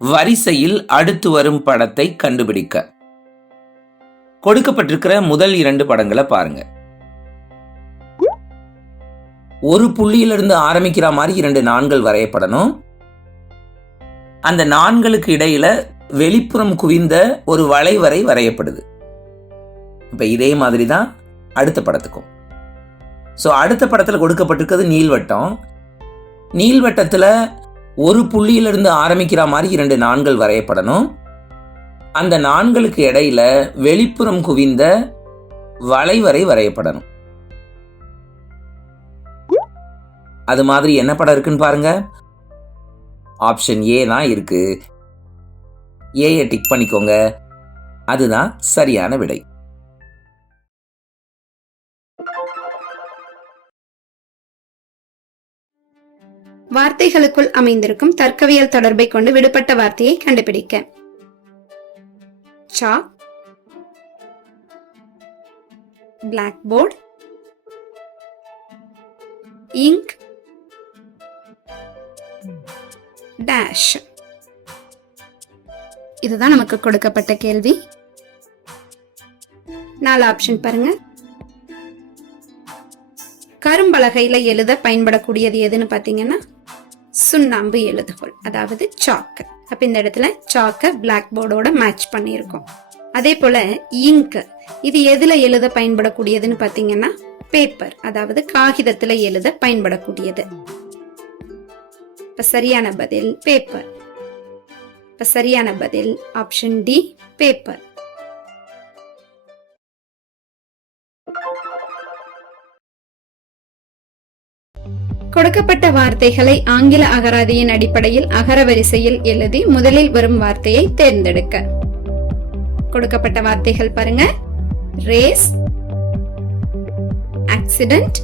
வரிசையில் அடுத்து வரும் படத்தை கண்டுபிடிக்க. கொடுக்கப்பட்டிருக்கிற முதல் 2 படங்களை பாருங்க. ஒரு புள்ளியிலிருந்து ஆரம்பிக்கிற மாதிரி 2 நான்கள் வரையப்படணும். அந்த நான்களுக்கு இடையில வெளிப்புறம் குவிந்த ஒரு வளைவரை வரையப்படுது. இப்ப இதே மாதிரி தான் அடுத்த படத்துக்கும். அடுத்த படத்தில் கொடுக்கப்பட்டிருக்கிறது நீள்வட்டம். நீள்வட்டத்தில் ஒரு புள்ளியிலிருந்து ஆரம்பிக்கிற மாதிரி 2 நான்கள் வரையப்படணும். அந்த நான்களுக்கு இடையில வெளிப்புறம் குவிந்த வளைவரை வரையப்படணும். அது மாதிரி என்ன படம் இருக்குன்னு பாருங்க. ஆப்ஷன் ஏ தான் இருக்கு. ஏயை டிக் பண்ணிக்கோங்க. அதுதான் சரியான விடை. வார்த்தைகளுக்குள் அமைந்திருக்கும் தர்க்கவியல் தொடர்பை கொண்டு விடுபட்ட வார்த்தையை கண்டுபிடிக்க. Chalk, blackboard, ink, dash. இதுதான் நமக்கு கொடுக்கப்பட்ட கேள்வி. 4 ஆப்ஷன் பாருங்க. கரும்பலகையில எழுத பயன்படக்கூடியது எதுன்னு பாத்தீங்கன்னா சுண்ணாம்பு எழுதுகோள், அதாவது சாக். அப்ப இந்த இடத்துல சாக்க பிளாக் போர்டோட மேட்ச் பண்ணியிருக்கோம். அதே போல இங்க், இது எதுல எழுத பயன்படக்கூடியதுன்னு பாத்தீங்கன்னா பேப்பர், அதாவது காகிதத்துல எழுத பயன்படக்கூடியது. இப்ப சரியான பதில் பேப்பர். இப்ப சரியான பதில் ஆப்ஷன் டி, பேப்பர். கொடுக்கப்பட்ட வார்த்தைகளை ஆங்கில அகராதியின் அடிப்படையில் அகர வரிசையில் எழுதி முதலில் வரும் வார்த்தையை தேர்ந்தெடுக்க. கொடுக்கப்பட்ட வார்த்தைகள் பாருங்க. Race, accident,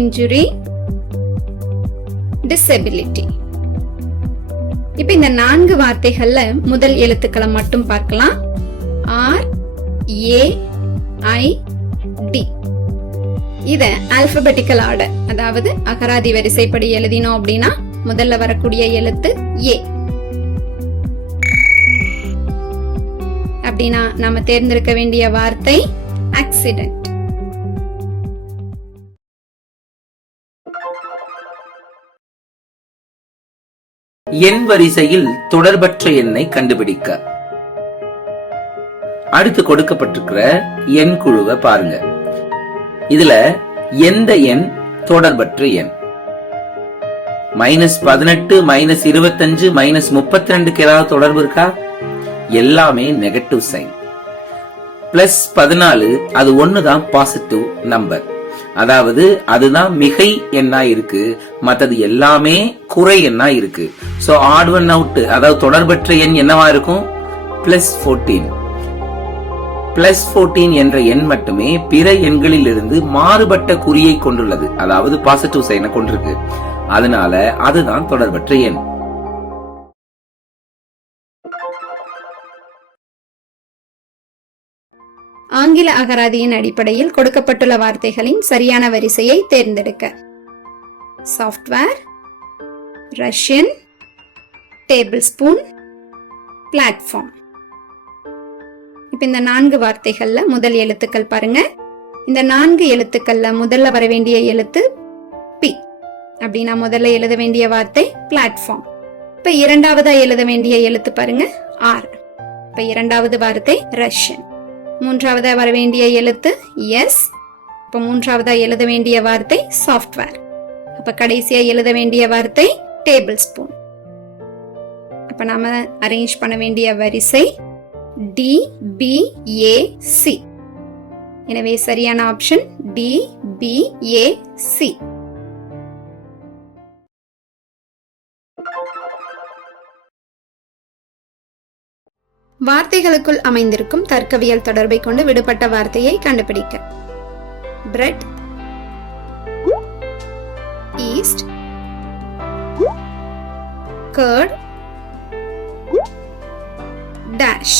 injury, disability. இப்ப இந்த 4 வார்த்தைகள்ல முதல் எழுத்துக்களை மட்டும் பார்க்கலாம். ஆர், ஏ, ஐ, டி. இத ஆல்பபெட்டிக்கல் ஆர்டர், அதாவது அகராதி வரிசைப்படி எழுதினோம் அப்படின்னா முதல்ல வரக்கூடிய எழுத்து ஏ. அப்படின்னா நாம தேர்ந்தெடுக்க வேண்டிய வார்த்தை ஆக்சிடென்ட். எண் வரிசையில் தொடர்பற்ற எண்ணை கண்டுபிடிக்க. அடுத்து கொடுக்கப்பட்டிருக்கிற எண் குழுவை பாருங்க. இதுல எந்த எண் தொடர்பற்ற எண்? -18, -25, -32 ஏதாவது தொடர்பு இருக்கா? எல்லாமே நெகட்டிவ் சைன். +14 அது ஒண்ணுதான் பாசிட்டிவ் நம்பர், அதாவது அதுதான் மிகை எண்ணா இருக்கு. மற்றது எல்லாமே குறை எண்ணா இருக்கு. சோ ஆட் ஒன் அவுட், அதாவது தொடர்பற்ற எண் என்னவா இருக்கும்? +14. +14 என்ற எண் மட்டுமே பிற எண்களில் இருந்து மாறுபட்ட குறியை கொண்டுள்ளது, அதாவது பாசிட்டிவ் சைனை கொண்டிருக்கு. அதனால அதுதான் தொடர்பற்ற எண். ஆங்கில அகராதியின் அடிப்படையில் கொடுக்கப்பட்டுள்ள வார்த்தைகளின் சரியான வரிசையை தேர்ந்தெடுக்க. Software, Russian, table spoon, platform. இப்ப இந்த 4 வார்த்தைகள்ல முதல் எழுத்துக்கள் பாருங்க. இந்த 4 எழுத்துக்கள்ல முதல்ல வர வேண்டிய எழுத்து பி. அப்படின்னா முதல்ல எழுத வேண்டிய வார்த்தை பிளாட்ஃபார்ம். இப்ப இரண்டாவதா எழுத வேண்டிய எழுத்து பாருங்க ஆர். இப்ப இரண்டாவது வார்த்தை ரஷ்யன். மூன்றாவதா வர வேண்டிய எழுத்து எஸ். இப்ப மூன்றாவதா எழுத வேண்டிய வார்த்தை சாஃப்ட்வேர். அப்ப கடைசியா எழுத வேண்டிய வார்த்தை டேபிள் ஸ்பூன். அப்ப நாம அரேஞ்ச் பண்ண வேண்டிய வரிசை டி, பி, ஏ, சி. எனவே சரியான option D, B, A, C. வார்த்தைகளுக்குள் அமைந்திருக்கும் தர்க்கவியல் தொடர்பை கொண்டு விடுபட்ட வார்த்தையை கண்டுபிடிக்க. Bread, yeast, curd, dash.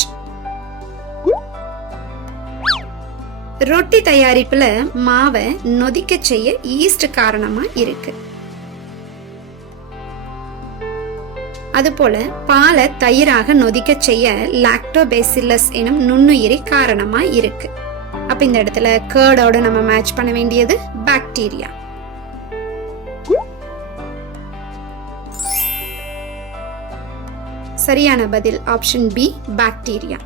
ரொட்டி தயாரிப்புல மாவை நொதிக்க செய்ய ஈஸ்ட் காரணமா இருக்கு. அதுபோல பாலை தயிராக நொதிக்க செய்ய லாக்டோபேசில்லஸ் எனும் நுண்ணுயிரி காரணமா இருக்கு. அப்ப இந்த இடத்துல கர்டோட நம்ம மேட்ச் பண்ண வேண்டியது பாக்டீரியா. சரியான பதில் ஆப்ஷன் பி, பாக்டீரியா.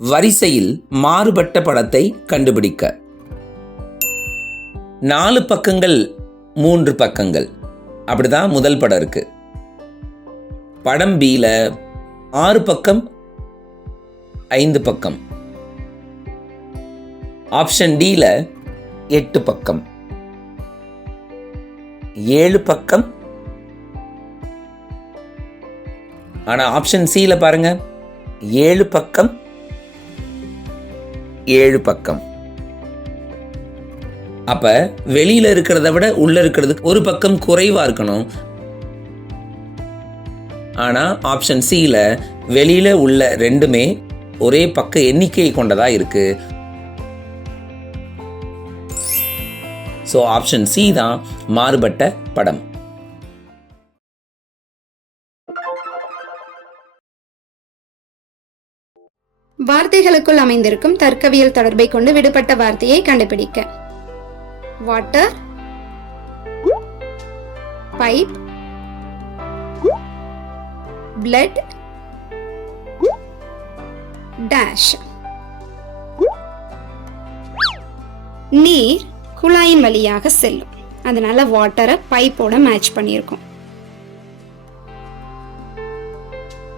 வரிசையில் மாறுபட்ட படத்தை கண்டுபிடிக்க. 4 பக்கங்கள் 3 பக்கங்கள் அப்படிதான் முதல் படம் இருக்கு. படம் பில 6 பக்கம் 5 பக்கம். ஆப்ஷன் டில 8 பக்கம் 7 பக்கம். ஆனா ஆப்ஷன் சில பாருங்க, 7 பக்கம் 7 பக்கம். அப்ப வெளியில இருக்கிறத விட உள்ள இருக்கிறதுக்கு ஒரு பக்கம் குறைவா இருக்கணும். ஆனா ஆப்ஷன் சில வெளியில உள்ள ரெண்டுமே ஒரே பக்க எண்ணிக்கை கொண்டதா இருக்கு. சோ ஆப்ஷன் சி தான் மாறுபட்ட படம். வார்த்தைகளுக்குள் அமைந்திருக்கும் தர்க்கவியல் தொடர்பை கொண்டு விடுபட்ட வார்த்தையை கண்டுபிடிக்க. Water, pipe, blood, dash. நீர் குழாயின் வழியாக செல்லும், அதனால வாட்டரை பைப்போட மேட்ச் பண்ணியிருக்கோம்.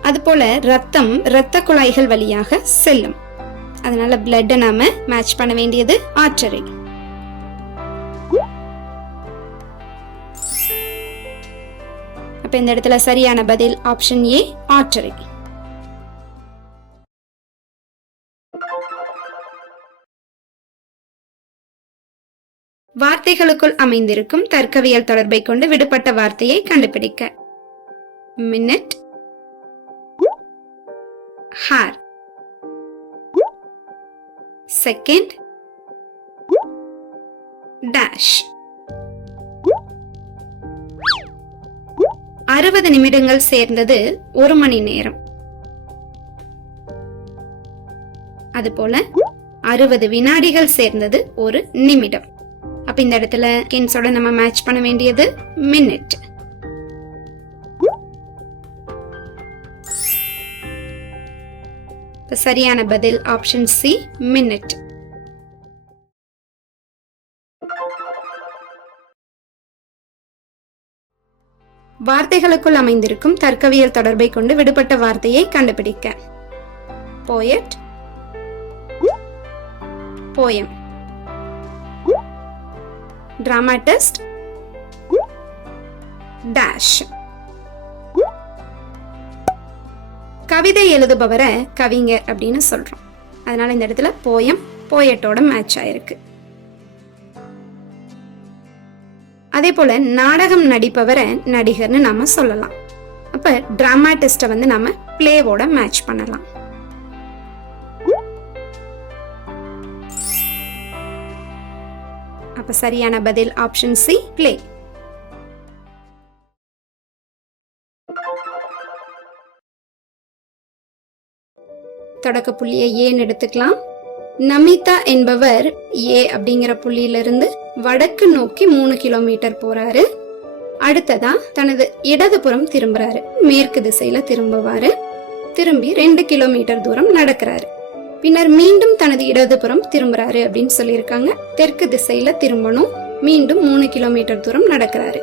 அதுபோல ரத்தம் இரத்த குழாய்கள் வழியாக செல்லும், அதனால பிளட் நாம மேட்ச் பண்ண வேண்டியது ஆர்டரி. அப்ப இந்த இடத்துல சரியான பதில் ஆப்ஷன் ஏ, ஆர்டரி. வார்த்தைகளுக்குள் அமைந்திருக்கும் தர்க்கவியல் தொடர்பை கொண்டு விடுபட்ட வார்த்தையை கண்டுபிடிக்க. Minute, hour, second, dash. 60 நிமிடங்கள் சேர்ந்தது 1 மணி நேரம். அதுபோல 60 வினாடிகள் சேர்ந்தது 1 நிமிடம். அப்ப இந்த இடத்துல செகண்ட்ஸோட நம்ம மேட்ச் பண்ண வேண்டியது மினிட். சரியான பதில் ஆப்ஷன் சி, மினிட். வார்த்தைகளுக்குள் அமைந்திருக்கும் தர்க்கவியல் தொடர்பை கொண்டு விடுபட்ட வார்த்தையை கண்டுபிடிக்க. Poet, poem, dramatist, dash. கவிதை எழுதுபவரை கவிஞர் அப்படின்னு சொல்றோம், அதனால இந்த இடத்துல போயம் போயட்டோட மேட்ச் ஆயிருக்கு. அதே போல நாடகம் நடிப்பவரை நடிகர்னு நாம சொல்லலாம். அப்ப டிராமாட்டிஸ்ட வந்து நாம பிளேவோட மேட்ச் பண்ணலாம். அப்ப சரியான பதில் ஆப்ஷன் சி, பிளே. தொடக்க புள்ளியை ஏன்னு எடுத்துக்கலாம். நமிதா என்பவர் ஏ அப்படிங்கிற புள்ளியிலிருந்து வடக்கு நோக்கி 3 கிலோமீட்டர் போறாரு. அடுத்ததா தனது இடதுபுறம் திரும்புறாரு, மேற்கு திசையில திரும்புவாரு. திரும்பி 2 கிலோமீட்டர் தூரம் நடக்கிறாரு. பின்னர் மீண்டும் தனது இடதுபுறம் திரும்புறாரு அப்படின்னு சொல்லியிருக்காங்க. தெற்கு திசையில திரும்பணும், மீண்டும் 3 கிலோமீட்டர் தூரம் நடக்கிறாரு.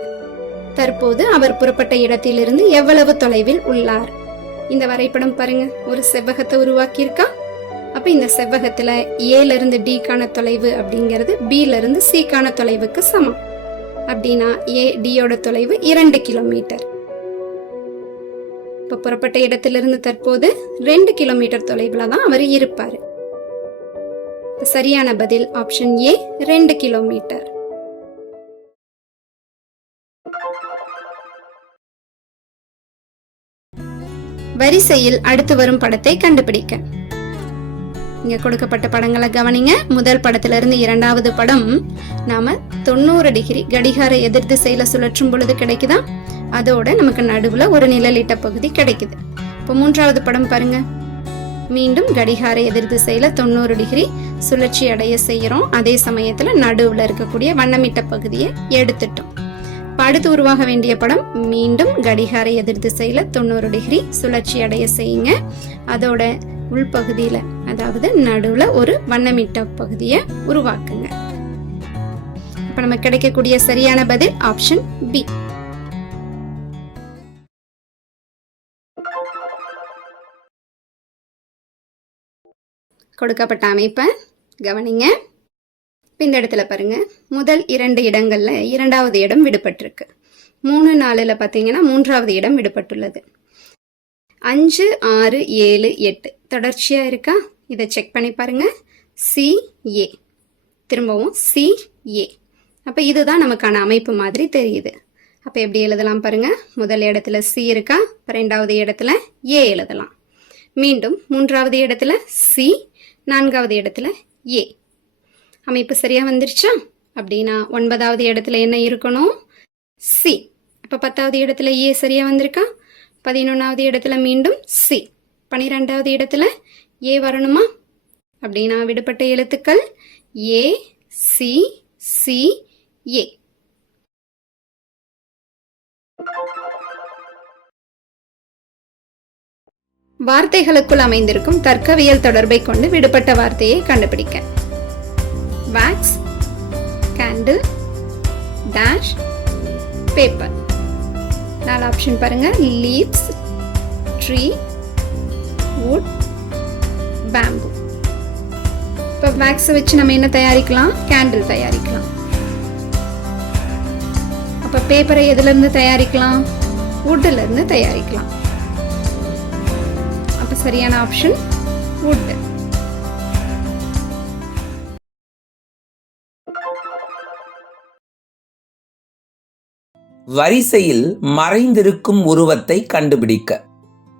தற்போது அவர் புறப்பட்ட இடத்திலிருந்து எவ்வளவு தொலைவில் உள்ளார்? இந்த வரைபடம் பாருங்க, ஒரு செவ்வகத்தை உருவாக்கி இருக்கா. அப்ப இந்த செவ்வகத்துல ஏல இருந்து டிக்கான தொலைவு அப்படிங்கிறது பில இருந்து சிக்கான தொலைவுக்கு சமம். அப்படின்னா ஏ டியோட தொலைவு 2 கிலோமீட்டர். இப்ப புறப்பட்ட இடத்திலிருந்து தற்போது 2 கிலோமீட்டர் தொலைவுல தான் அவர் இருப்பாரு. சரியான பதில் ஆப்ஷன் ஏ, 2 கிலோமீட்டர். வரிசையில் அடுத்து வரும் படத்தை கண்டுபிடிக்க. இங்க கொடுக்கப்பட்ட படங்களை கவனிங்க. முதல் படத்திலிருந்து இரண்டாவது படம் நாம 90 டிகிரி கடிகார எதிர் திசையில சுழற்றும் பொழுது கிடைக்குதா, அதோட நமக்கு நடுவுல ஒரு நிழலிட்ட பகுதி கிடைக்குது. இப்போ மூன்றாவது படம் பாருங்க, மீண்டும் கடிகார எதிர் திசையில 90 டிகிரி சுழற்சி அடைய செய்யறோம். அதே சமயத்துல நடுவுல இருக்கக்கூடிய வண்ணமிட்ட பகுதியை எடுத்துட்டோம். அடுத்து உருவாக வேண்டிய படம் மீண்டும் கடிகார எதிர் திசையில 90 டிகிரி சுழற்சி அடைய செய்யுங்க. அதோட உள்பகுதியில, அதாவது நடுவுல ஒரு வண்ணமிட்ட பகுதியை உருவாக்குங்க. இப்ப நமக்கு கிடைக்கக்கூடிய சரியான பதில் ஆப்ஷன் பி. கொடுக்கப்பட்ட அமைப்பை கவனிங்க. இந்த இடத்துல பாருங்க, முதல் 2 இடங்கள்ல இரண்டாவது இடம் விடுபட்டிருக்கு. 3, 4ல பாத்தீங்கன்னா மூன்றாவது இடம் விடுபட்டுள்ளது. 5, 6, 7, 8 தொடர்ச்சியா இருக்கா? இதை செக் பண்ணி பாருங்க. CA, திரும்பவும் CA. அப்ப இதுதான் நமக்கான அமைப்பு மாதிரி தெரியுது. அப்ப எப்படி எழுதலாம் பாருங்க, முதல் இடத்துல C இருக்கா, இரண்டாவது இடத்துல A எழுதலாம். மீண்டும் மூன்றாவது இடத்துல C, நான்காவது இடத்துல A. அமைப்பு சரியா வந்துருச்சா? அப்படின்னா 9வது இடத்துல என்ன இருக்கணும்? C. அப்ப 10வது இடத்துல A சரியா வந்திருக்கா? 11வது இடத்துல மீண்டும் C. 12வது இடத்துல A வரணுமா? அப்படின்னா விடுபட்ட எழுத்துக்கள் A, C, C, A. வார்த்தைகளுக்குள் அமைந்திருக்கும் தர்க்கவியல் தொடர்பை கொண்டு விடுபட்ட வார்த்தையை கண்டுபிடிக்க. Wax, candle, dash, paper. 4 option பாருங்க. Leaves, tree, wood, bamboo. இப்போ வேக்ஸை வச்சு நம்ம என்ன தயாரிக்கலாம்? கேண்டில் தயாரிக்கலாம். அப்போ பேப்பரை எதுல இருந்து தயாரிக்கலாம்? வுட்ல இருந்து தயாரிக்கலாம். அப்போ சரியான ஆப்ஷன் வுட். வரிசையில் மறைந்திருக்கும் உருவத்தை கண்டுபிடிக்க.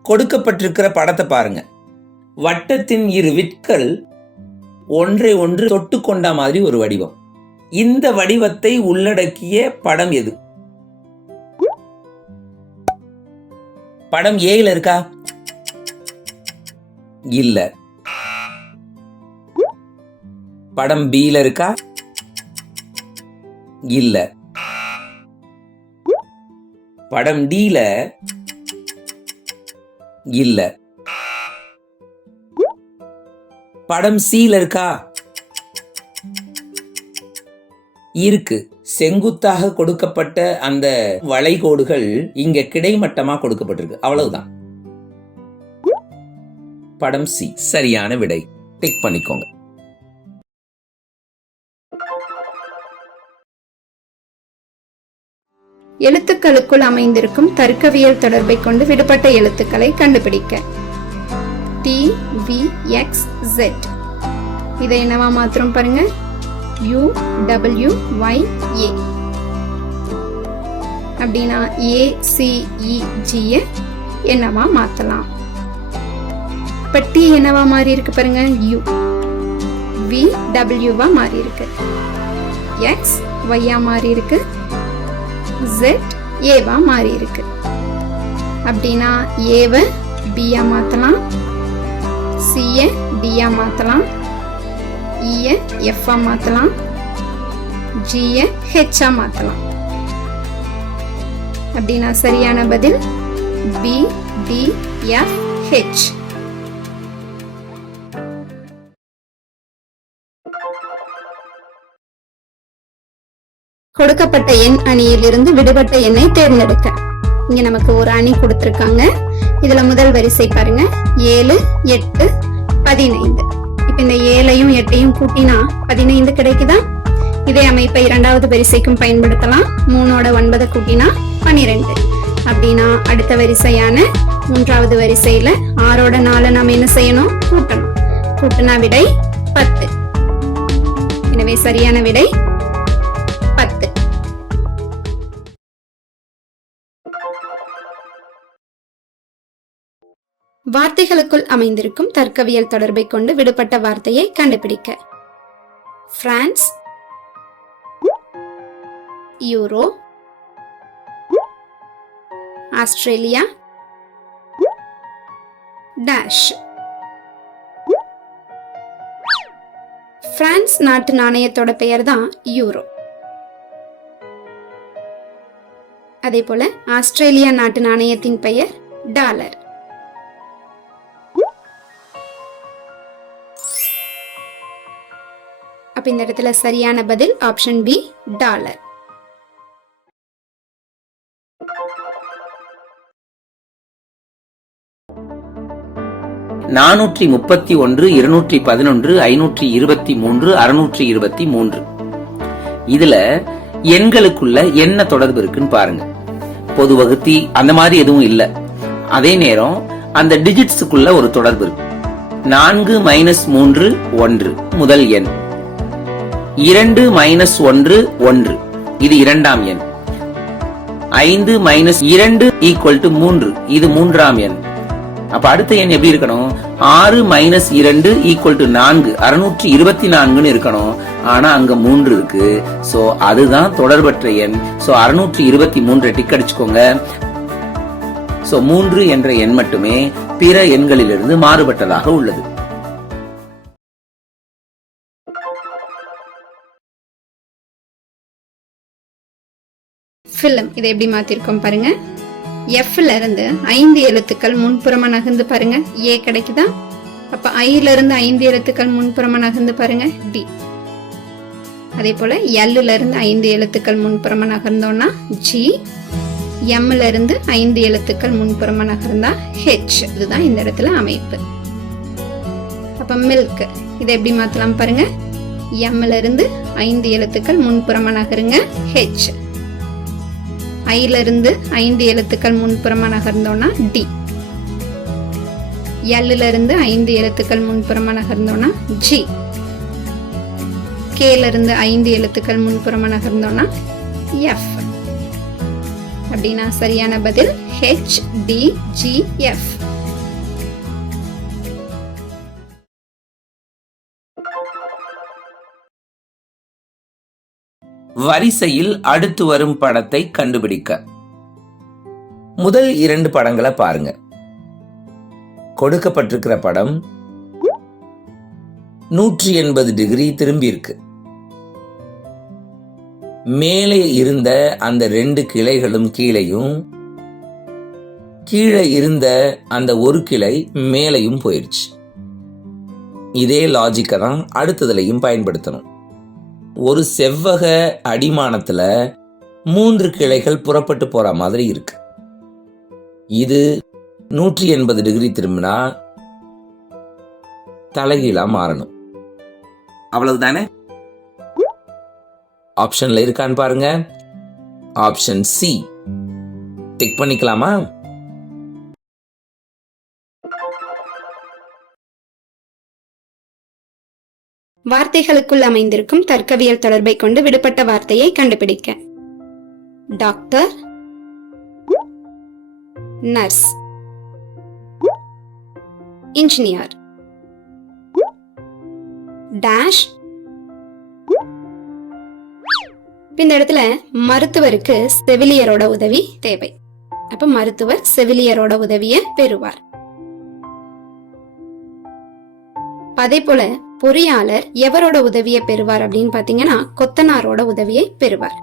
கொடுக்கப்பட்டிருக்கிற படத்தை பாருங்க. வட்டத்தின் இரு விட்கள் ஒன்றை ஒன்று தொட்டு கொண்ட மாதிரி ஒரு வடிவம். இந்த வடிவத்தை உள்ளடக்கிய படம் எது? படம் ஏல இருக்கா? இல்ல. படம் பில இருக்கா? இல்ல. படம் டில இல்ல. படம் சில இருக்கா? இருக்கு. செங்குத்தாக கொடுக்கப்பட்ட அந்த வளைகோடுகள் இங்க கிடைமட்டமா கொடுக்கப்பட்டிருக்கு, அவ்வளவுதான். படம் சி சரியான விடை. டிக் பண்ணிக்கோங்க. எழுத்துக்களுக்குள் அமைந்திருக்கும் தர்க்கவியல் தொடர்பை கொண்டு விடுபட்ட எழுத்துக்களை கண்டுபிடிக்க. TVXZ. இதை என்னவா மாத்திரம் பாருங்க. UWYA. அப்படின்னா ACEG என்னவா மாத்தலாம். இப்ப T என்னவா மாறி இருக்கு பாருங்க. U. VW மாறி இருக்கு. X Y மாறி இருக்கு. Z ஏவா மாறி இருக்கு. அப்படின்னா ஏவை பியா மாத்தலாம், சிய டியா மாத்தலாம், இய எஃப்ஆ மாத்தலாம், ஜிய ஹெச்சா மாத்தலாம். அப்படின்னா சரியான பதில் பி டி எஃப் ஹெச். கொடுக்கப்பட்ட எண் அணியில் இருந்து விடுபட்ட எண்ணை தேர்ந்தெடுக்க. இங்க நமக்கு ஒரு அணி கொடுத்திருக்காங்க. இதுல முதல் வரிசை பாருங்க, 7, 8, 15. இப்ப இந்த 7ஐயும் 8ஐயும் கூட்டினா 15 கிடைக்குதா? இதே அமைப்பை இரண்டாவது வரிசைக்கும் பயன்படுத்தலாம். 3ஓட 9 கூட்டினா 12. அப்படின்னா அடுத்த வரிசையான மூன்றாவது வரிசையில 6ஓட 4 நாம என்ன செய்யணும்? கூட்டணும். கூட்டினா விடை 10. எனவே சரியான விடை 10. வார்த்தைகளுக்குள் அமைந்திருக்கும் தர்க்கவியல் தொடர்பை கொண்டு விடுபட்ட வார்த்தையை கண்டுபிடிக்க. France, euro, Australia, dash. France நாட்டு நாணயத்தோட பெயர் தான் யூரோ. அதே போல ஆஸ்திரேலியா நாட்டு நாணயத்தின் பெயர் டாலர். அப்ப இந்த இடத்துல சரியான பதில் ஆப்ஷன் பி, டாலர். நானூற்றி 31, 211, 523, 623. இதுல எண்களுக்குள்ள என்ன தொடர்பு இருக்குன்னு பாருங்க. பொது வகுத்தி அந்த மாதிரி எதுவும் இல்ல. அதே நேரம் அந்த டிஜிட்ஸுக்குள்ள ஒரு தொடர்பு இருக்கு. 4 - 3 1 முதல் எண். 2 - 1 1 இது இரண்டாம் எண். 5 - 2 = 3 இது மூன்றாம் எண். அப்ப அடுத்த எண் எப்படி இருக்கணும்? 6 - 2 = 4 624 இருக்கணும். ஆனா அங்க 3 இருக்கு. சோ அதுதான் தொடர்பற்ற எண். So 623 tick அடிச்சுக்கோங்க. சோ 3 என்ற எண் மட்டுமே பிற எண்களிலிருந்து மாறுபட்டதாக உள்ளது. ஃபில்ம் இதை எப்படி மாத்திருக்கோம் பாருங்க. எஃப்ல இருந்து 5 எழுத்துக்கள் முன்புறமா நகர்ந்து பாருங்க, ஏ கிடைக்குதா? அப்ப ஐல இருந்து 5 எழுத்துக்கள் முன்புறமா நகர்ந்து பாருங்க, டி. அதே போல எல்ல இருந்து 5 எழுத்துக்கள் முன்புறமா நகர்ந்தோம்னா ஜி. எம்ல இருந்து 5 எழுத்துக்கள் முன்புறமா நகர்ந்தா ஹெச். இதுதான் இந்த இடத்துல அமைப்பு. அப்ப மில்க் இதை எப்படி மாத்தலாம் பாருங்க. எம்ல இருந்து 5 எழுத்துக்கள் முன்புறமா நகருங்க, ஹெச். ஐல இருந்து 5 எழுத்துக்கள் முன்புறமா நகர்ந்தோம்னா டி. எல்ல இருந்து 5 எழுத்துக்கள் முன்புறமா நகர்ந்தோம்னா ஜி. கேல இருந்து 5 எழுத்துக்கள் முன்புறமா நகர்ந்தோம்னா எஃப். அப்படின்னா சரியான பதில் ஹெச் டி ஜி எஃப். வரிசையில் அடுத்து வரும் படத்தை கண்டுபிடிக்க. முதல் 2 படங்களை பாருங்க. கொடுக்கப்பட்டிருக்கிற படம் 180 டிகிரி திரும்பி இருக்கு. மேலே இருந்த அந்த 2 கிளைகளும் கீழையும், கீழே இருந்த அந்த ஒரு கிளை மேலையும் போயிடுச்சு. இதே லாஜிக்கை தான் அடுத்ததுலையும் பயன்படுத்தணும். ஒரு செவ்வக அடிமானத்துல 3 கிளைகள் புறப்பட்டு போற மாதிரி இருக்கு. இது 180 டிகிரி திரும்பினா தலைகீழா மாறணும். அவ்வளவுதானே? ஆப்ஷன்ல இருக்கான்னு பாருங்க. ஆப்ஷன் சி டிக் பண்ணிக்கலாமா? வார்த்தைகளுக்குள் அமைந்திருக்கும் தர்க்கவியல் தொடர்பை கொண்டு விடுபட்ட வார்த்தையை கண்டுபிடிக்க. Doctor, nurse, engineer, dash. இந்த இடத்துல மருத்துவருக்கு செவிலியரோட உதவி தேவை. அப்ப மருத்துவர் செவிலியரோட உதவியை பெறுவார். அதே போல பொறியாளர் எவரோட உதவியை பெறுவார் அப்படின்னு பாத்தீங்கன்னா கொத்தனாரோட உதவியை பெறுவார்.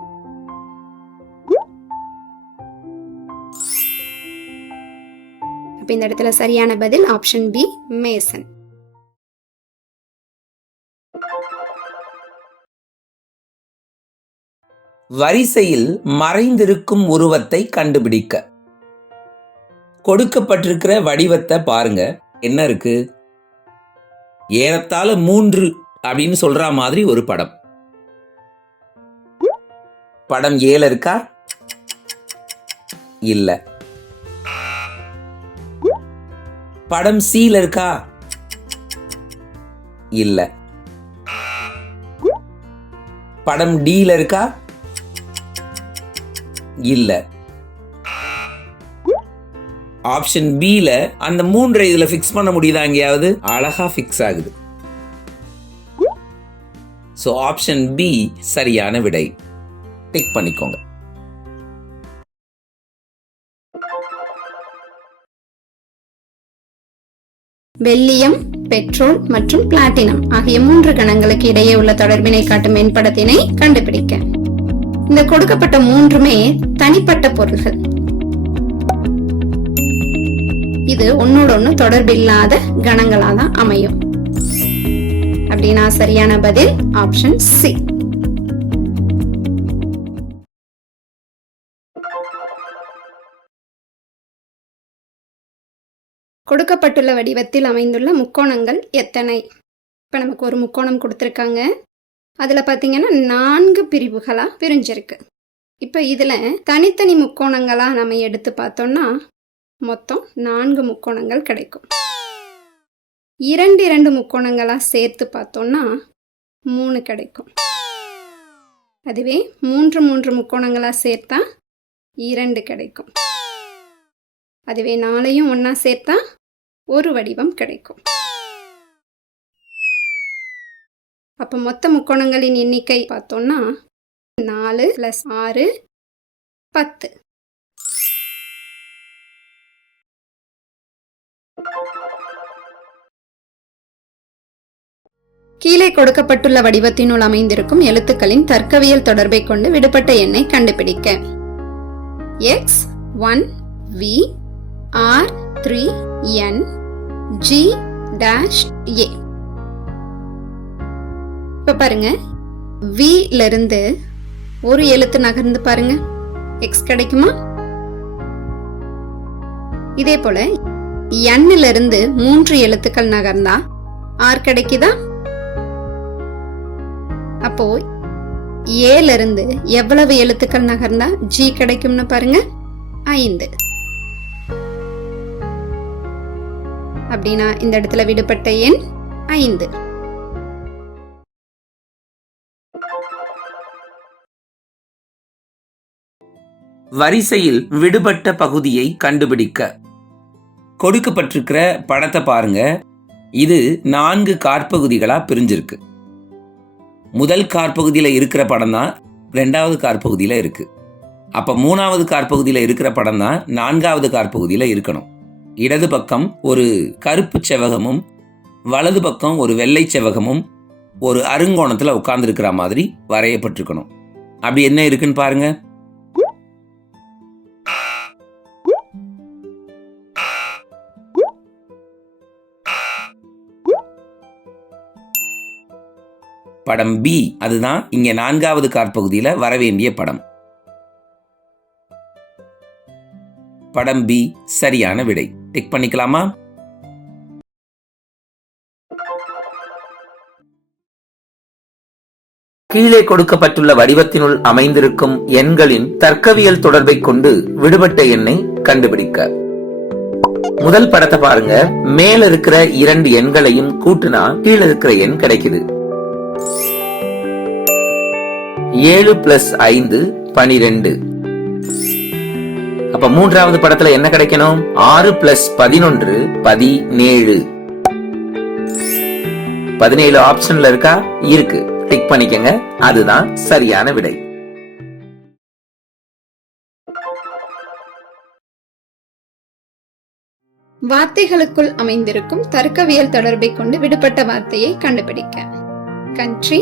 அப்ப இந்த இடத்துல சரியான பதில் ஆப்ஷன் பி, மேசன். வரிசையில் மறைந்திருக்கும் உருவத்தை கண்டுபிடிக்க. கொடுக்கப்பட்டிருக்கிற வடிவத்தை பாருங்க. என்ன இருக்கு? ஏறத்தாழ 3 அப்படின்னு சொல்ற மாதிரி ஒரு படம். படம் 7 இருக்கா? இல்ல. படம் சீல இருக்கா? இல்ல. படம் டீல இருக்கா? இல்ல. ஆப்ஷன் பில அந்த 3 இதுல பிக்ஸ் பண்ண முடியுதா? எங்கேயாவது அழகா பிக்ஸ் ஆகுது. சோ ஆப்ஷன் பி சரியான விடை. டிக் பண்ணிக்கோங்க. வெள்ளியம், பெட்ரோல் மற்றும் பிளாட்டினம் ஆகிய 3 கணங்களுக்கு இடையே உள்ள தொடர்பினை காட்டும் வெண்படத்தினை கண்டுபிடிக்க. இந்த கொடுக்கப்பட்ட 3மே தனிப்பட்ட பொருள்கள். இது ஒன்னோட ஒண்ணு தொடர்பில்லாத கணங்களாதான் அமையும். அப்படின்னா சரியான பதில் ஆப்ஷன் சி. கொடுக்கப்பட்டுள்ள வடிவத்தில் அமைந்துள்ள முக்கோணங்கள் எத்தனை? இப்ப நமக்கு ஒரு முக்கோணம் கொடுத்திருக்காங்க. அதுல பாத்தீங்கன்னா 4 பிரிவுகளா பிரிஞ்சிருக்கு. இப்ப இதுல தனித்தனி முக்கோணங்களா நம்ம எடுத்து பார்த்தோம்னா மொத்தம் 4 முக்கோணங்கள் கிடைக்கும். 2 முக்கோணங்களா சேர்த்து பார்த்தோம்னா 3 கிடைக்கும். அதுவே 3 முக்கோணங்களா சேர்த்தா 2 கிடைக்கும். அதுவே 4ஐயும் ஒன்னா சேர்த்தா ஒரு வடிவம் கிடைக்கும். அப்ப மொத்த முக்கோணங்களின் எண்ணிக்கை பார்த்தோம்னா 4 + 6 10. கீழே கொடுக்கப்பட்டுள்ள வடிவத்தினுள் அமைந்திருக்கும் எழுத்துக்களின் தர்க்கவியல் தொடர்பை கொண்டு விடுபட்ட எண்ணை கண்டுபிடிக்க. X1 V R3N G-A. இப்ப பாருங்க, V ல இருந்து ஒரு எழுத்து நகர்ந்து பாருங்க, X கிடைக்குமா? இதே போல N ல இருந்து 3 எழுத்துக்கள் நகர்ந்தா R கிடைக்குதா? அப்போ A ல இருந்து எவ்வளவு எழுத்துக்கள் நகர்ந்தா G கிடைக்கும்னு பாருங்க, 5. அப்படின்னா இந்த இடத்துல விடுபட்ட எண் 5. வரிசையில் விடுபட்ட பகுதியை கண்டுபிடிக்க. கொடுக்கப்பட்டிருக்கிற படத்தை பாருங்க. இது 4 காற்பகுதிகளா பிரிஞ்சிருக்கு. முதல் காற்பகுதியில இருக்கிற படம் தான் 2வது காற்பகுதியில இருக்கு. அப்ப 3வது காற்பகுதியில இருக்கிற படம் தான் 4வது காற்பகுதியில இருக்கணும். இடது பக்கம் ஒரு கருப்பு செவகமும் வலது பக்கம் ஒரு வெள்ளை செவகமும் ஒரு அருங்கோணத்துல உட்கார்ந்து இருக்கிற மாதிரி வரையப்பட்டிருக்கணும். அப்படி என்ன இருக்குன்னு பாருங்க. படம் பி, அதுதான் இங்க 4வது காற்பகுதியில வரவேண்டிய படம். படம் பி சரியான விடை. டிக் பண்ணிக்கலாமா? கீழே கொடுக்கப்பட்டுள்ள வடிவத்தினுள் அமைந்திருக்கும் எண்களின் தர்க்கவியல் தொடர்பை கொண்டு விடுபட்ட எண்ணை கண்டுபிடிக்க. முதல் படத்தை பாருங்க. மேல இருக்கிற 2 எண்களையும் கூட்டுனா கீழே இருக்கிற எண் கிடைக்குது. 7 + 5 12. அப்ப 3வது படத்துல என்ன கிடைக்கணும்? 6 + 11 17. 17 ஆப்ஷன்ல இருக்கா? இருக்கு. டிக் பண்ணிக்கங்க. அதுதான் சரியான விடை. வார்த்தைகளுக்குள் அமைந்திருக்கும் தர்க்கவியல் தொடர்பை கொண்டு விடுபட்ட வார்த்தையை கண்டுபிடிக்க. Country,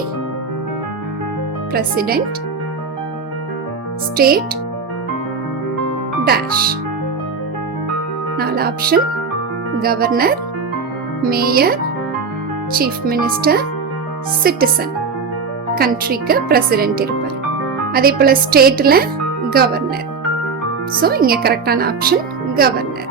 president, state, dash. 4 option: governor, mayor, chief minister, citizen. கண்ட்ரிக்கு பிரசிடென்ட் இருப்பார். அதே போல ஸ்டேட்ல கவர்னர். சோ இங்க கரெக்டான ஆப்ஷன் கவர்னர்.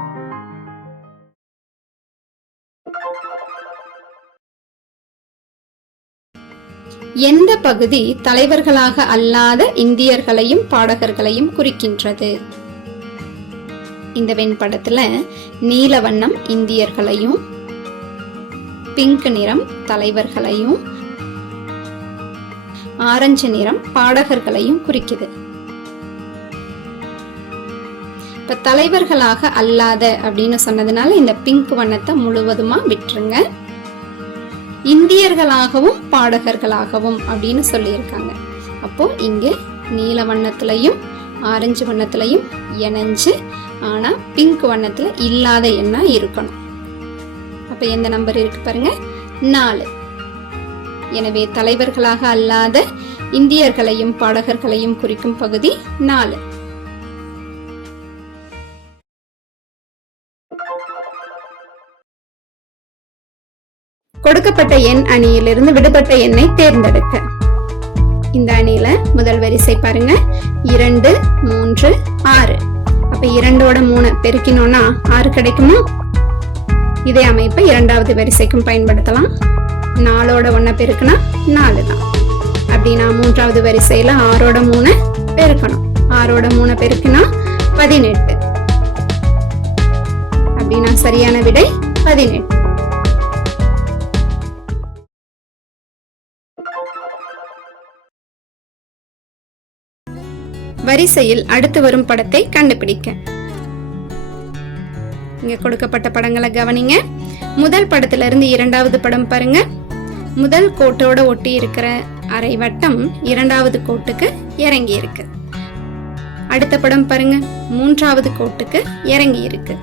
எந்த பகுதி தலைவர்களாக அல்லாத இந்தியர்களையும் பாடகர்களையும் குறிக்கின்றது? இந்த வெண்படத்துல நீல வண்ணம் இந்தியர்களையும், பிங்க் நிறம் தலைவர்களையும், ஆரஞ்சு நிறம் பாடகர்களையும் குறிக்குது. இப்ப இப்ப தலைவர்களாக அல்லாத அப்படின்னு சொன்னதுனால இந்த பிங்க் வண்ணத்தை முழுவதுமா விட்டுருங்க. இந்தியர்களாகவும் பாடகர்களாகவும் அப்படின்னு சொல்லியிருக்காங்க. அப்போ இங்க நீல வண்ணத்திலையும் ஆரஞ்சு வண்ணத்திலையும் இணைஞ்சு ஆனா பிங்க் வண்ணத்துல இல்லாத எண்ணா இருக்கணும். அப்ப எந்த நம்பர் இருக்கு பாருங்க, 4. எனவே தலைவர்களாக அல்லாத இந்தியர்களையும் பாடகர்களையும் குறிக்கும் பகுதி 4. கொடுக்கப்பட்ட எண் அணியிலிருந்து விடுபட்ட எண்ணை தேர்ந்தெடுக்க. இந்த அணியில முதல் வரிசை பாருங்க, 2, 3, 6. அப்ப 2ஓட 3 பெருக்கினோம்னா 6 கிடைக்குமா? இதே அமைப்பை இரண்டாவது வரிசைக்கும் பயன்படுத்தலாம். 4ஓட 1 பெருக்குனா 4 தான். அப்படின்னா மூன்றாவது வரிசையில 6ஓட 3 பெருக்கணும். 6ஓட 3 பெருக்கினா 18. அப்படின்னா சரியான விடை 18. வரிசையில் அடுத்து வரும் படத்தை கண்டுபிடிக்க. இங்க கொடுக்கப்பட்ட படங்களை கவனிங்க. முதல் படத்துல இருந்து இரண்டாவது படம் பாருங்க. முதல் கோட்டோட ஒட்டி இருக்கிற அரை வட்டம் இரண்டாவது கோட்டுக்கு இறங்கி இருக்கு. அடுத்த படம் பாருங்க, மூன்றாவது கோட்டுக்கு இறங்கி இருக்கு.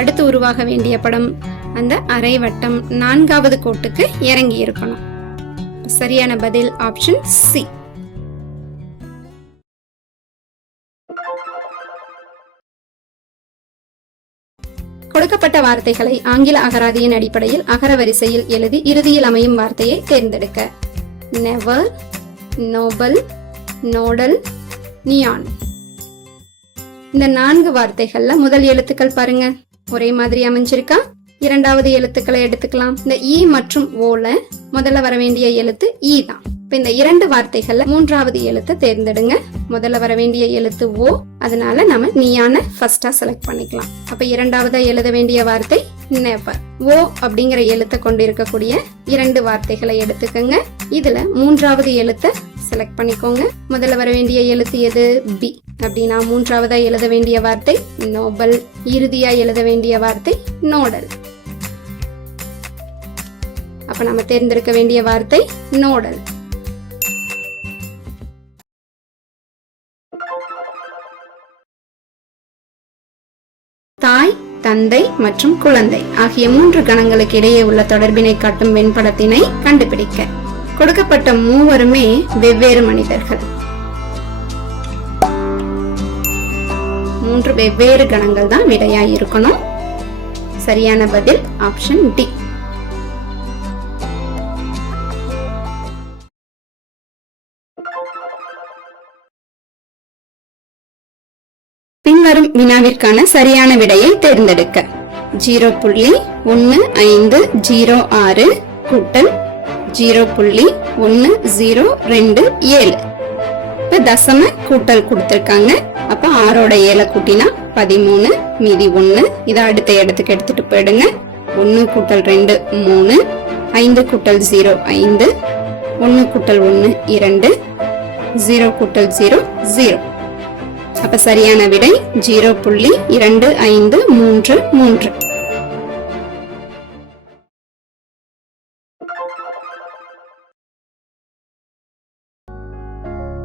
அடுத்து உருவாக வேண்டிய படம் அந்த அரை வட்டம் நான்காவது கோட்டுக்கு இறங்கி இருக்கணும். சரியான பதில் ஆப்ஷன் சி. கொடுக்கப்பட்ட வார்த்தைகளை ஆங்கில அகராதியின் அடிப்படையில் அகர வரிசையில் எழுதி இறுதியில் அமையும் வார்த்தையை தேர்ந்தெடுக்க. Never, Nobel, nodal, neon. இந்த 4 வார்த்தைகள்ல முதல் எழுத்துக்கள் பாருங்க ஒரே மாதிரி அமைஞ்சிருக்கா? இரண்டாவது எழுத்துக்களை எடுத்துக்கலாம். இந்த இ மற்றும் ஓல முதல்ல வர வேண்டிய எழுத்து இ தான். இப்ப இந்த 2 வார்த்தைகள்ல மூன்றாவது எழுத்தை தேர்ந்தெடுங்க. முதல்ல வர வேண்டிய எழுத்து ஓ, அதனால நம்ம நியான ஃபர்ஸ்டா செலக்ட் பண்ணிக்கலாம். அப்ப இரண்டாவதா எழுத வேண்டிய வார்த்தை நெவர். ஓ அப்படிங்கிற எழுத்தை கொண்டிருக்கக்கூடிய 2 வார்த்தைகளை எடுத்துக்கங்க. இதுல மூன்றாவது எழுத்தை செலக்ட் பண்ணிக்கோங்க. முதல்ல வர வேண்டிய எழுத்து எது? பி. அப்படின்னா மூன்றாவதா எழுத வேண்டிய வார்த்தை நோபல். இறுதியா எழுத வேண்டிய வார்த்தை நோடல். அப்ப நம்ம தேர்ந்தெடுக்க வேண்டிய வார்த்தை நோடல். தாய், தந்தை மற்றும் குழந்தை ஆகிய 3 கணங்களுக்கு இடையே உள்ள தொடர்பினை காட்டும் வெண்படத்தினை கண்டுபிடிக்க. கொடுக்கப்பட்ட மூவருமே வெவ்வேறு மனிதர்கள். 3 வெவ்வேறு கணங்கள் தான் விடையா இருக்கணும். சரியான பதில் ஆப்ஷன் டி. பின்வரும் வினாவிற்கான சரியான விடையை தேர்ந்தெடுக்க. 0.1506 கூட்டல் 0.1027. இப்ப தசம கூட்டல் கொடுத்திருக்காங்க. அப்ப 6ஓட 7 கூட்டினா 13, மீதி 1. இதை அடுத்த இடத்துக்கு எடுத்துட்டு போயிடுங்க. 1 கூட்டல் 2 3, 5 கூட்டல் 0 5, 1 கூட்டல் 1 2, 0 கூட்டல் 0 0. அப்ப சரியான விடை 0.2533.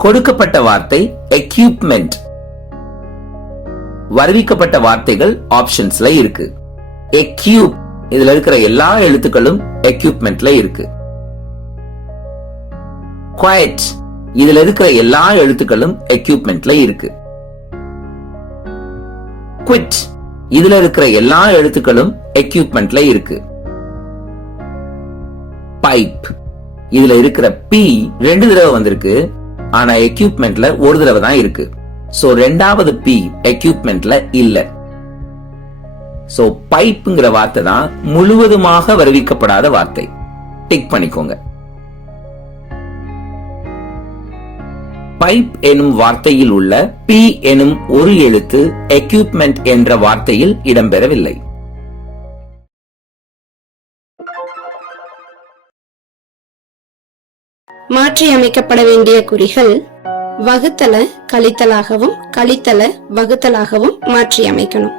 கொடுக்கப்பட்ட வார்த்தை எக்யூப்மெண்ட். வருவிக்கப்பட்ட வார்த்தைகள் ஆப்ஷன்ஸ்ல இருக்கு. எக்யூப், இதுல இருக்கிற எல்லா எழுத்துக்களும் எக்யூப்மெண்ட்ல இருக்கு. குவைட், இதுல இருக்கிற எல்லா எழுத்துக்களும் எக்யூப்மெண்ட்ல இருக்கு. குவிட், இதுல இருக்கிற எல்லா எழுத்துக்களும் எக்யூப்மெண்ட்ல இருக்கு. பைப், இதுல இருக்கிற பி 2 தடவை வந்திருக்கு, ஆனா எக்யூப்மெண்ட்ல ஒரு தடவை தான் இருக்கு. சோ ரெண்டாவது பி எக்யூப்மெண்ட்ல இல்ல. சோ பைப்ங்கிற வார்த்தை தான் முழுவதுமாக வருவிக்கப்படாத வார்த்தை. டிக் பண்ணிக்கோங்க. பைப் எனும் வார்த்தையில் உள்ள பி எனும் ஒரு எழுத்து எக்யூப்மெண்ட் என்ற வார்த்தையில் இடம்பெறவில்லை. மாற்றி அமைக்கப்பட வேண்டிய குறிகள் வகுத்தல கழித்தலாகவும் கழித்தல வகுத்தலாகவும் மாற்றி அமைக்கணும்.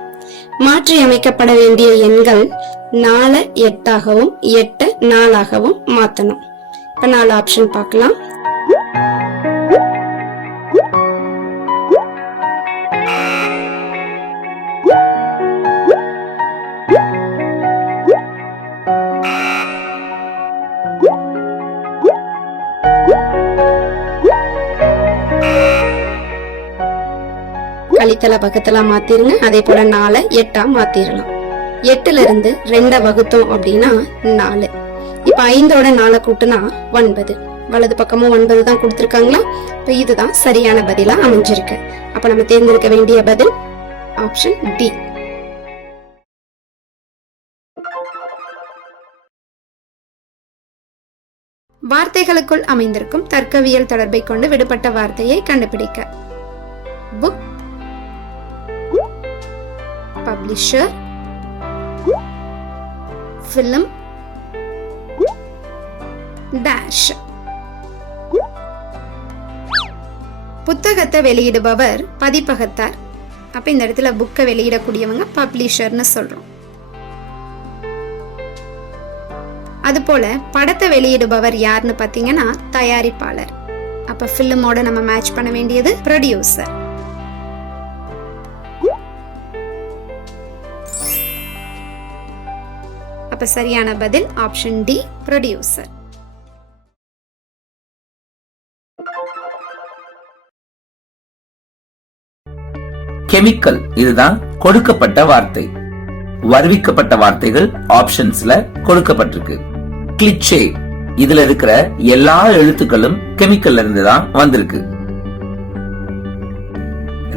மாற்றி அமைக்கப்பட வேண்டிய எண்கள் 4 8ஆகவும் 8 4ஆகவும் மாத்தணும். இப்ப 4 ஆப்ஷன் பார்க்கலாம். கழித்தல வகுத்தலா மாத்திருங்க. அதே போல 4 8ஆ மாத்திரலாம். 8ல இருந்து 2 வகுத்தோம் அப்படின்னா 4. இப்ப 5ஓட 4 கூட்டுனா 9. வலது பக்கமும் 9 தான் கொடுத்திருக்காங்களா? இப்ப இதுதான் சரியான பதிலா அமைஞ்சிருக்கு. அப்ப நம்ம தேர்ந்தெடுக்க வேண்டிய பதில் ஆப்ஷன் டி. வார்த்தைகளுக்குள் அமைந்திருக்கும் தர்க்கவியல் தொடர்பை கொண்டு விடுபட்ட வார்த்தையை கண்டுபிடிக்க. Book, publisher, film, dash. புத்தகத்தை வெளியிடுபவர் பதிப்பகத்தார். அப்ப இந்த இடத்துல புக்கை வெளியிடக்கூடியவங்க பப்ளிஷர்னு சொல்றோம். அதுபோல படத்தை வெளியிடுபவர் யாருன்னு பாத்தீங்கன்னா தயாரிப்பாளர். அப்ப பிலிமோட நம்ம மேட்ச் பண்ண வேண்டியது ப்ரொடியூசர். அப்ப சரியான பதில் ஆப்ஷன் டி, ப்ரொடியூசர். கெமிக்கல் இதுதான் கொடுக்கப்பட்ட வார்த்தை. வருவிக்கப்பட்ட வார்த்தைகள் ஆப்ஷன்ஸ்ல கொடுக்கப்பட்டிருக்கு. கிளிச்சே இதுல இருக்கிற எல்லா எழுத்துக்களும் கெமிக்கல்ல இருந்து தான் வந்திருக்கு.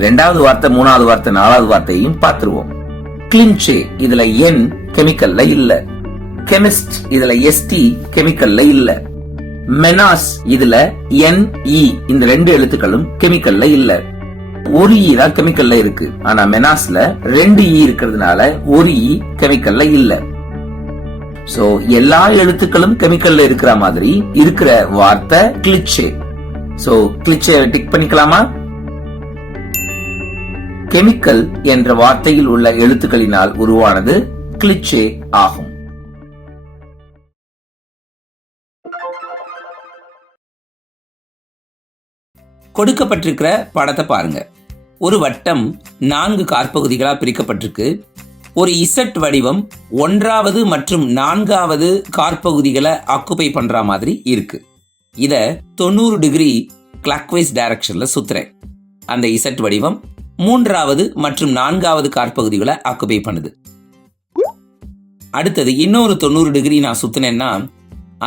2வது வார்த்தை, 3வது வார்த்தை, 4வது வார்த்தையும் பார்த்துருவோம். கிளின்ச்சே இதுல என் கெமிக்கல்ல இல்ல. கெமிஸ்ட் இதுல எஸ்டி கெமிக்கல்ல இல்ல. மெனாஸ் இதுல NE இந்த 2 எழுத்துக்களும் கெமிக்கல்ல இல்ல. ஒரு ஈ தான் கெமிக்கல்ல இருக்கு. ஆனா மெனாஸ்ல 2 ஈ இருக்கிறதுனால ஒரு ஈ கெமிக்கல்ல இல்ல. சோ எல்லா எழுத்துக்களும் கெமிக்கல்ல இருக்கிற மாதிரி இருக்கிற வார்த்தை கிளிச்சே. சோ கிளிச்சே டிக் பண்ணிக்கலாமா? கெமிக்கல் என்ற வார்த்தையில் உள்ள எழுத்துக்களினால் உருவானது கிளிச்சே ஆகும். கொடுக்கப்பட்டிருக்கிற படத்தை பாருங்க. ஒரு வட்டம் 4 காற்பகுதிகளா பிரிக்கப்பட்டிருக்கு. ஒரு இசட் வடிவம் 1வது மற்றும் 4வது காற்பகுதிகளை ஆக்குபை பண்ற மாதிரி இருக்கு. இத 90 டிகிரி கிளாக்வைஸ் டைரக்ஷன்ல சுத்துறேன். அந்த இசட் வடிவம் 3வது மற்றும் 4வது காற்பகுதிகளை ஆக்குபை பண்ணுது. அடுத்தது இன்னொரு 90 டிகிரி நான் சுத்தினேன்னா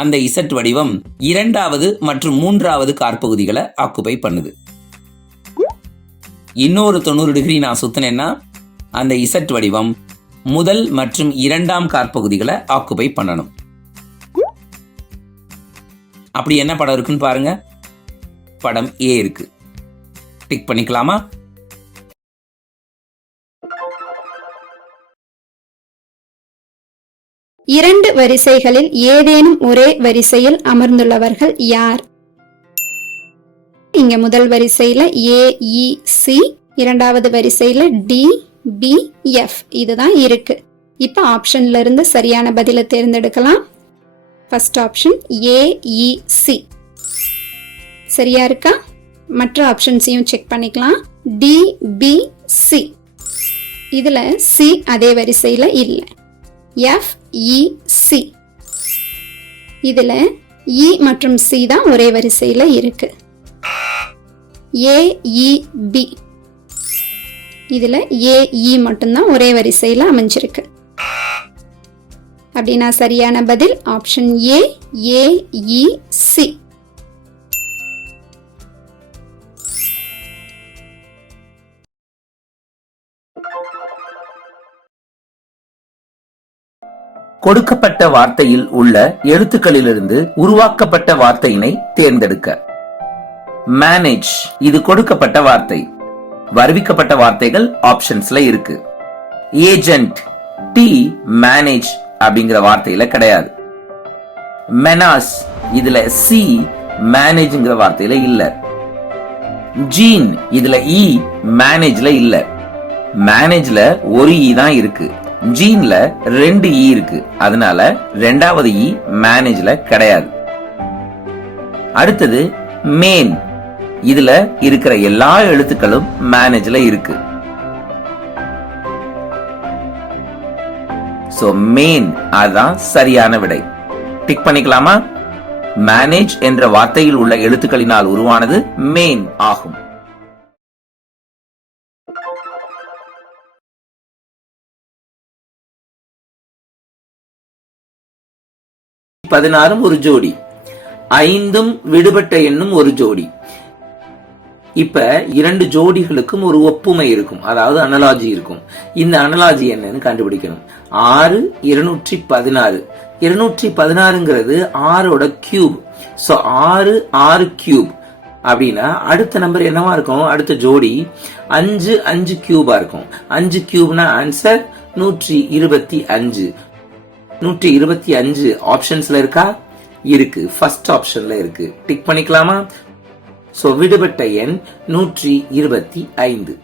அந்த இசட் வடிவம் 2வது மற்றும் 3வது காற்பகுதிகளை ஆக்குபை பண்ணுது. இன்னொரு 90 டிகிரி நான் சுத்தினேன்னா அந்த இசட் வடிவம் 1 மற்றும் 2ஆம் காற்பகுதிகளை ஆக்குபை பண்ணணும். அப்படி என்ன படம் இருக்குன்னு பாருங்க. படம் ஏ இருக்கு. டிக் பண்ணிக்கலாமா? இரண்டு வரிசைகளில் ஏதேனும் ஒரே வரிசையில் அமர்ந்துள்ளவர்கள் யார்? இங்க முதல் வரிசையில AEC, இரண்டாவது வரிசையில DBF இதுதான் இருக்கு. இப்ப ஆப்ஷன்ல இருந்து சரியான பதிலை தேர்ந்தெடுக்கலாம். ஃபர்ஸ்ட் ஆப்ஷன் AEC சரியா இருக்கா? மற்ற ஆப்ஷன்ஸையும் செக் பண்ணிக்கலாம். DBC இதுல C அதே வரிசையில இல்ல. FEC இதுல E மற்றும் C தான் ஒரே வரிசையில இருக்கு. AEB இதுல AE மட்டும்தான் ஒரே வரிசையில அமைஞ்சிருக்கு. அப்படின்னா சரியான பதில் ஆப்ஷன் A, AEC. கொடுக்கப்பட்ட வார்த்தையில் உள்ள எழுத்துக்களிலிருந்து உருவாக்கப்பட்ட வார்த்தையினை தேர்ந்தெடுக்க. மேனேஜ் இது கொடுக்கப்பட்ட வார்த்தை. வருவிக்கப்பட்ட வார்த்தைகள் ஆப்ஷன்ஸ்ல இருக்கு. ஏஜென்ட் T மேனேஜ் அப்படிங்கிற வார்த்தையில கிடையாது. மெனாஸ் இதுல C மேனேஜ்ங்கிற வார்த்தையில இல்ல. ஜீன், இதுல இ மேனேஜ்ல இல்ல. மேனேஜ்ல ஒரு இ தான் இருக்கு. ஜீன்ல 2 இ இருக்கு. அதனால ரெண்டாவது இ மேனேஜ்ல கிடையாது. அடுத்தது மேன், இதுல இருக்கிற எல்லா எழுத்துக்களும் மேனேஜ்ல இருக்கு. சோ மேன் அதான் சரியான விடை. டிக் பண்ணிக்கலாமா? மேனேஜ் என்ற வார்த்தையில் உள்ள எழுத்துக்களினால் உருவானது மேன் ஆகும். பதினாறும் ஒரு ஜோடி, 5ம் விடுபட்ட எண்ணும் ஒரு ஜோடி. இப்ப 2 ஜோடிகளுக்கும் ஒரு ஒப்புமை இருக்கும், அதாவது அனலாஜி இருக்கும். இந்த அனலாஜி என்னன்னு கண்டுபிடிக்கணும். 6 216. 216ங்கிறது 6ஓட கியூப். சோ 6 கியூப் அப்படின்னா அடுத்த நம்பர் என்னவா இருக்கும்? அடுத்த ஜோடி 5 கியூபா இருக்கும். 5 கியூப்னா ஆன்சர் 125. 125 ஆப்ஷன்ஸ்ல இருக்கா? இருக்கு. ஃபர்ஸ்ட் ஆப்ஷன்ல இருக்கு. டிக் பண்ணிக்கலாமா? சோ விடுபட்ட எண் 125.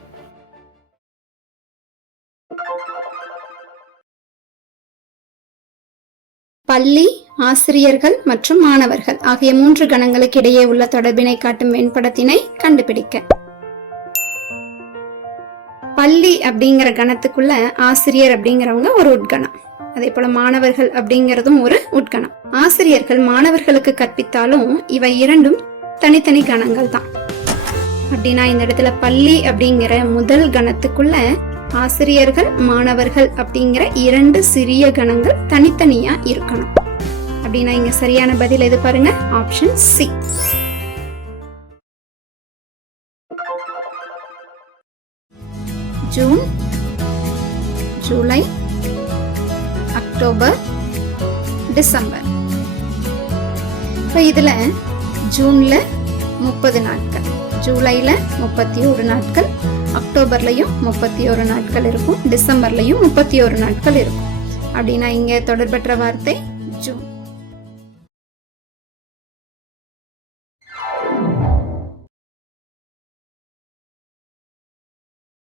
பள்ளி, ஆசிரியர்கள் மற்றும் மாணவர்கள் ஆகிய 3 கணங்களுக்கு இடையே உள்ள தொடர்பினை காட்டும் வெண்படத்தினை கண்டுபிடிக்க. பள்ளி அப்படிங்கிற கணத்துக்குள்ள ஆசிரியர் அப்படிங்கிறவங்க ஒரு உட்கணம். அதே போல மாணவர்கள் அப்படிங்கறதும் ஒரு உட்கணம். ஆசிரியர்கள் மாணவர்களுக்கு கற்பித்தாலும் இவை இரண்டும் தனித்தனி கணங்கள் தான். அப்படின்னா இந்த இடத்துல பள்ளி அப்படிங்கிற முதல் கணத்துக்குள்ள ஆசிரியர்கள் மாணவர்கள் அப்படிங்கிற 2 சிறிய கணங்கள் தனித்தனியா இருக்கணும். அப்படின்னா இங்க சரியான பதில் எது பாருங்க? Option C. June, July, October, December. இப்ப இதுல ஜூன்ல 30 நாட்கள், ஜூலைல 31 நாட்கள், அக்டோபர்லயும் 31 நாட்கள் இருக்கும், டிசம்பர்லயும் 31 நாட்கள் இருக்கும். அப்படின்னா இங்க தொடர்பற்ற வார்த்தை ஜூன்.